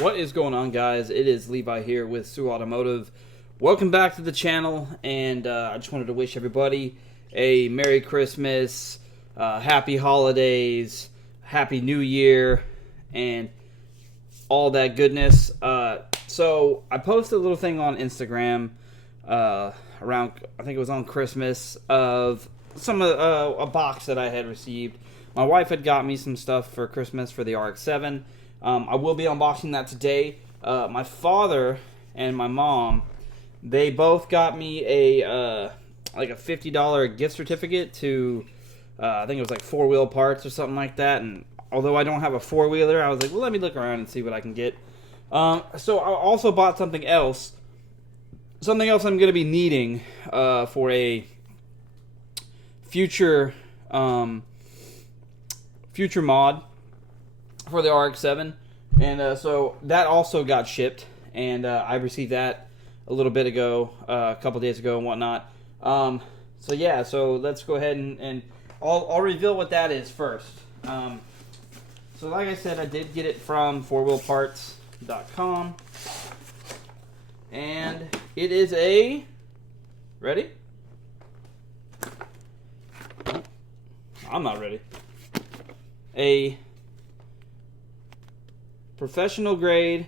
What is going on, guys? It is Levi here with Sioux Automotive. Welcome back to the channel, and I just wanted to wish everybody a Merry Christmas, Happy Holidays, Happy New Year, and all that goodness. So I posted a little thing on Instagram around, I think it was on Christmas, of a box that I had received. My wife had got me some stuff for Christmas for the RX-7. I will be unboxing that today. My father and my mom, they both got me a $50 gift certificate to, I think it was like 4-wheel parts or something like that. And although I don't have a 4-wheeler, I was like, well, let me look around and see what I can get. So I also bought something else. Something else I'm going to be needing for a future mod for the RX-7, and so that also got shipped, and I received that a little bit ago, a couple days ago and whatnot. So yeah, so let's go ahead and I'll reveal what that is first. So like I said, I did get it from 4wheelparts.com, and it is a, ready? I'm not ready. A professional grade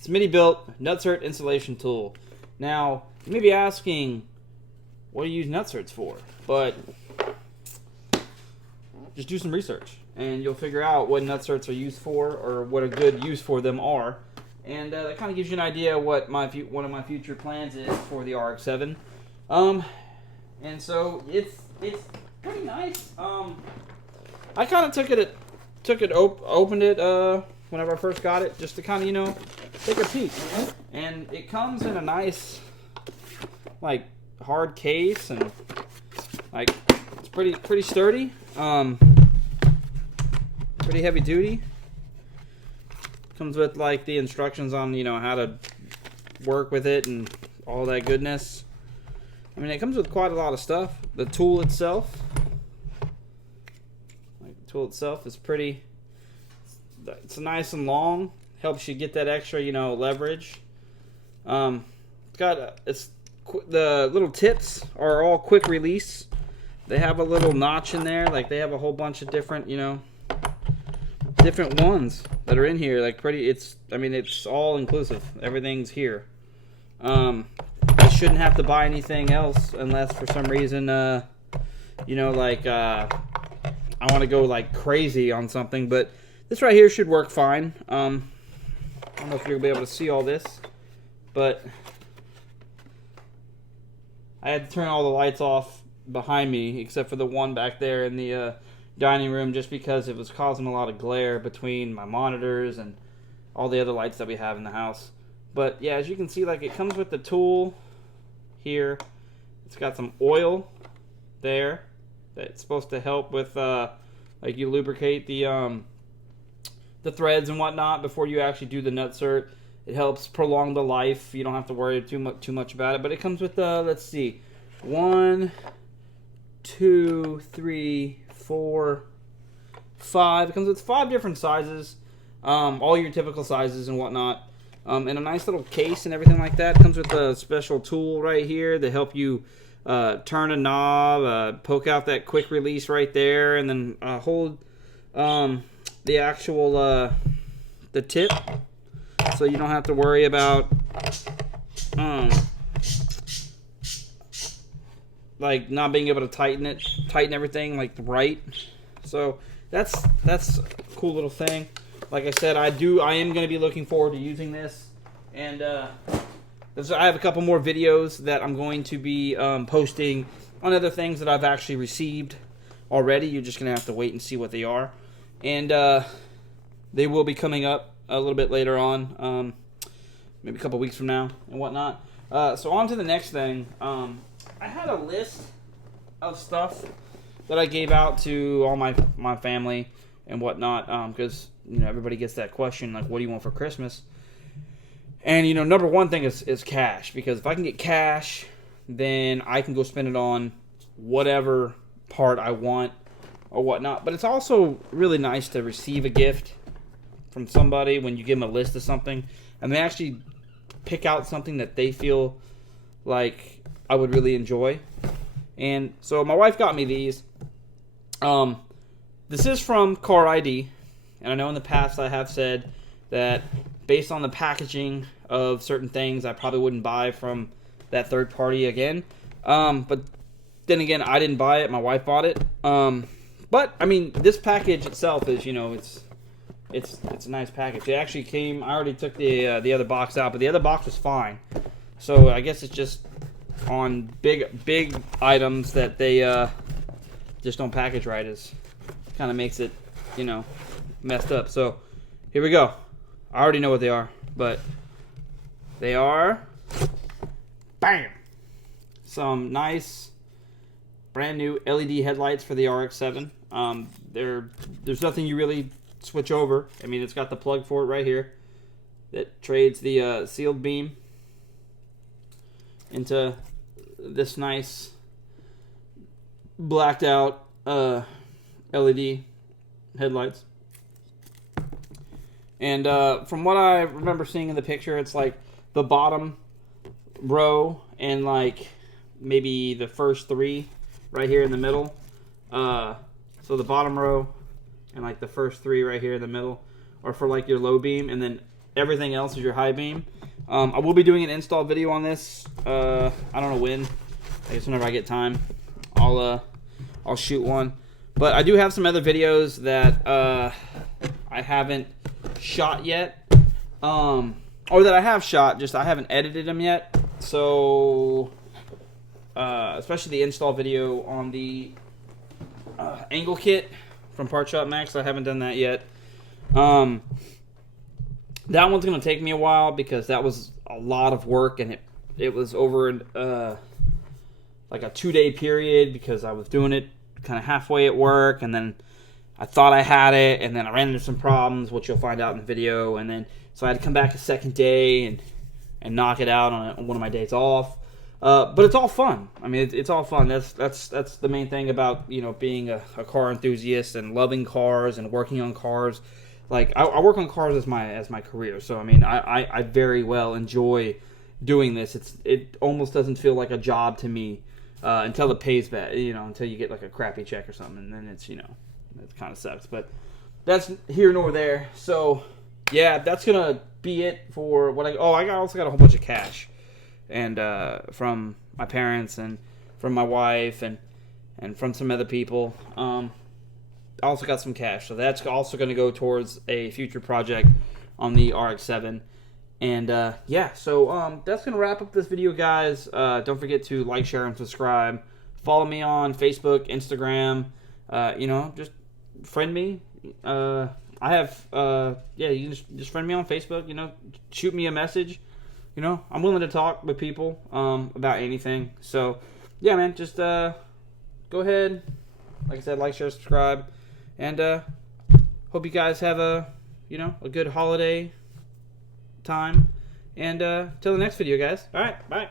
Smitty built nutsert installation tool. Now, you may be asking, what do you use nutserts for? But just do some research and you'll figure out what nutserts are used for, or what a good use for them are. And that kind of gives you an idea what one of my future plans is for the RX-7. And so it's pretty nice. I kind of opened it whenever I first got it, just to kind of, take a peek. And it comes in a nice, like, hard case, and like it's pretty sturdy. Pretty heavy duty. Comes with like the instructions on how to work with it and all that goodness. I mean, it comes with quite a lot of stuff. The tool itself. Tool itself is pretty, it's nice and long, helps you get that extra leverage. The little tips are all quick release. They have a little notch in there, like they have a whole bunch of different different ones that are in here, like it's all inclusive, everything's here. I shouldn't have to buy anything else unless for some reason I want to go like crazy on something, but this right here should work fine. I don't know if you're gonna be able to see all this, but I had to turn all the lights off behind me except for the one back there in the dining room, just because it was causing a lot of glare between my monitors and all the other lights that we have in the house. But yeah, as you can see, like, it comes with the tool here. It's got some oil there that's supposed to help with like you lubricate the threads and whatnot before you actually do the nutsert. It helps prolong the life. You don't have to worry too much about it. But it comes with let's see, 1, 2, 3, 4, 5. It comes with 5 different sizes, all your typical sizes and whatnot, and a nice little case and everything like that. It comes with a special tool right here to help you turn a knob, poke out that quick release right there, and then hold the actual the tip, so you don't have to worry about like not being able to tighten everything like right. So that's a cool little thing. Like I said, I am going to be looking forward to using this, and I have a couple more videos that I'm going to be posting on other things that I've actually received already. You're just going to have to wait and see what they are. And they will be coming up a little bit later on, maybe a couple weeks from now and whatnot. So on to the next thing. I had a list of stuff that I gave out to all my family and whatnot, because everybody gets that question, like, what do you want for Christmas? And, number one thing is cash, because if I can get cash, then I can go spend it on whatever part I want or whatnot. But it's also really nice to receive a gift from somebody when you give them a list of something, and they actually pick out something that they feel like I would really enjoy. And so my wife got me these. This is from Car ID, and I know in the past I have said that based on the packaging of certain things, I probably wouldn't buy from that third party again. But then again, I didn't buy it; my wife bought it. But I mean, this package itself is, it's a nice package. It actually came. I already took the other box out, but the other box was fine. So I guess it's just on big items that they just don't package right. Is kind of makes it, messed up. So here we go. I already know what they are, but they are, bam, some nice brand new LED headlights for the RX-7. There's nothing you really switch over. I mean, it's got the plug for it right here that trades the sealed beam into this nice blacked out LED headlights. And from what I remember seeing in the picture, it's like the bottom row and like maybe the first three right here in the middle. So the bottom row and like the first three right here in the middle are for like your low beam, and then everything else is your high beam. I will be doing an install video on this. I don't know when. I guess whenever I get time, I'll shoot one. But I do have some other videos that I haven't shot yet, or that I have shot, just I haven't edited them yet. So especially the install video on the angle kit from Part Shop Max, I haven't done that yet. That one's gonna take me a while because that was a lot of work, and it was over like a 2-day period because I was doing it kind of halfway at work, and then I thought I had it, and then I ran into some problems, which you'll find out in the video, and then so I had to come back a second day and knock it out on one of my days off. But it's all fun. I mean, it's all fun. That's the main thing about being a car enthusiast and loving cars and working on cars. Like I work on cars as my career, so I mean I very well enjoy doing this. It almost doesn't feel like a job to me until it pays back. Until you get like a crappy check or something, and then it kind of sucks. But that's here nor there. So yeah, that's gonna be it for what I also got a whole bunch of cash. And from my parents and from my wife and from some other people. I also got some cash. So that's also going to go towards a future project on the RX-7. And yeah, so that's going to wrap up this video, guys. Don't forget to like, share, and subscribe. Follow me on Facebook, Instagram. Just friend me. I have, you can just friend me on Facebook. Shoot me a message. I'm willing to talk with people about anything. So, yeah, man, just go ahead. Like I said, like, share, subscribe. And hope you guys have a good holiday time. And till the next video, guys. All right, bye.